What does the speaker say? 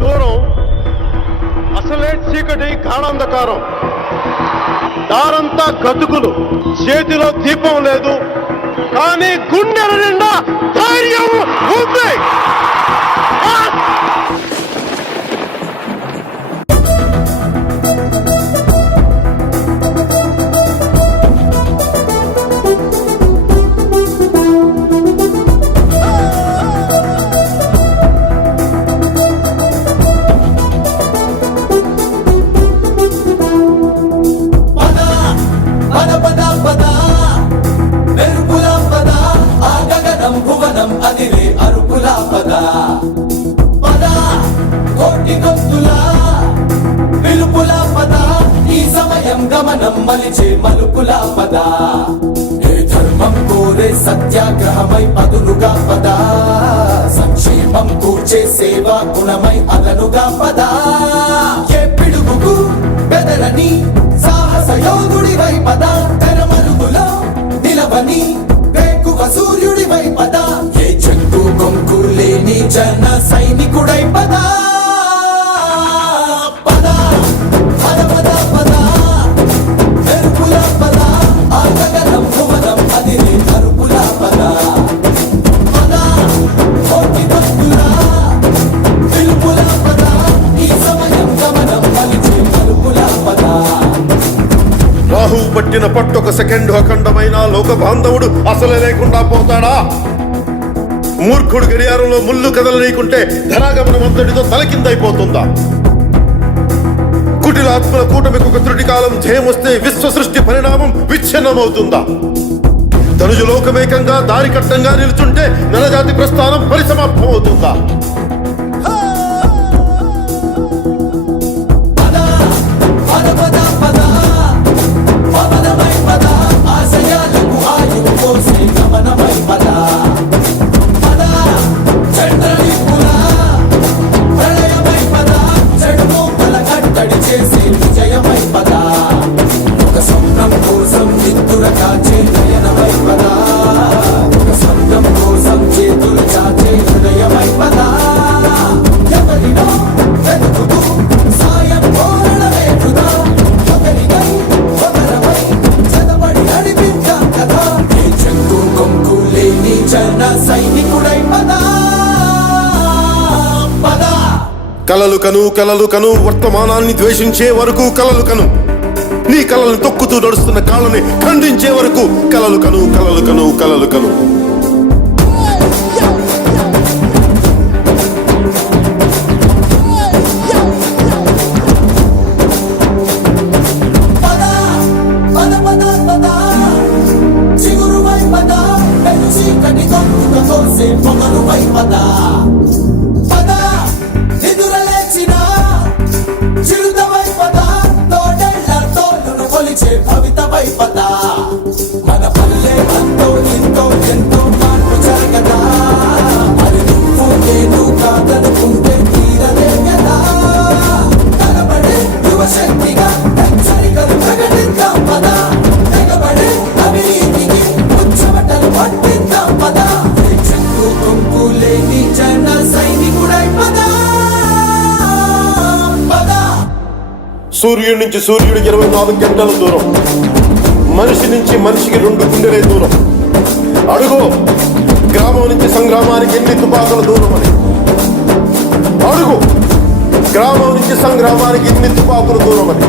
దూరం అసలే చీకటి గాఢాంధకారం, దారంతా గతుకులు, చేతిలో దీపం లేదు, కానీ గుండెల నిండా ధైర్యం ఉంది. గమనం మలిచే మలుపుల పద, ఏ ధర్మం కోరే సత్యాగ్రహమై పదులుగా పద, సంక్షేమం కూర్చే సేవా గుణమై అదనుగా పద, ఏ పిడుగుకు బెదరని సాహస యోధుడివై పద, తెరమరుగులో నిలవని వేకువ సూర్యుడివై పద, ఏ చెక్కు కొంకు లేని జన సైనికుడై పద. రాహు పట్టిన పట్టొక సెకండ్ అఖండమైన లోక బాంధవుడు అసలే లేకుండా పోతాడా? మూర్ఖుడు గడియారంలో ముళ్ళు కదలనీకుంటే ధనాగమనం అంతటితో తలకిందైపోతుందా? కుటిలాత్మల కూటమికి ఒక త్రుటి కాలం జయమొస్తే విశ్వ సృష్టి పరిణామం విచ్ఛిన్నమవుతుందా? ధనుజు లోకమేకంగా దారి కట్టంగా నిలుచుంటే నలజాతి ప్రస్థానం పరిసమాప్తం అవుతుందా? కలలు కను వర్తమానాన్ని ద్వేషించే వరకు కలలు కను, నీ కలల్ని తొక్కుతూ నడుస్తున్న కాళ్ళని ఖండించే వరకు కలలు కను. మన పల్లె అంతో ఎంతో ఎంతో మార్పు జరగదా, మరి నువ్వు నేను కాదనుకుంటే తీరలే కదా. తలబడే యువశక్తిగా హెచ్చరికలు ప్రకటిద్దాం పద, తెగబడే అవినీతికి ఉచ్చమటలు పట్టిద్దాం పద, చెక్కు కొంపు లేని జన సైనికుడై పద. సూర్యుడి నుంచి సూర్యుడు 24 గంటల దూరం, మనిషి నుంచి మనిషికి 2 గుండెలే దూరం. అడుగు గ్రామం నుంచి సంగ్రామానికి ఎన్ని తుపాకుల దూరం అని. అడుగు గ్రామం నుంచి సంగ్రామానికి ఎన్ని తుపాకుల దూరం అని.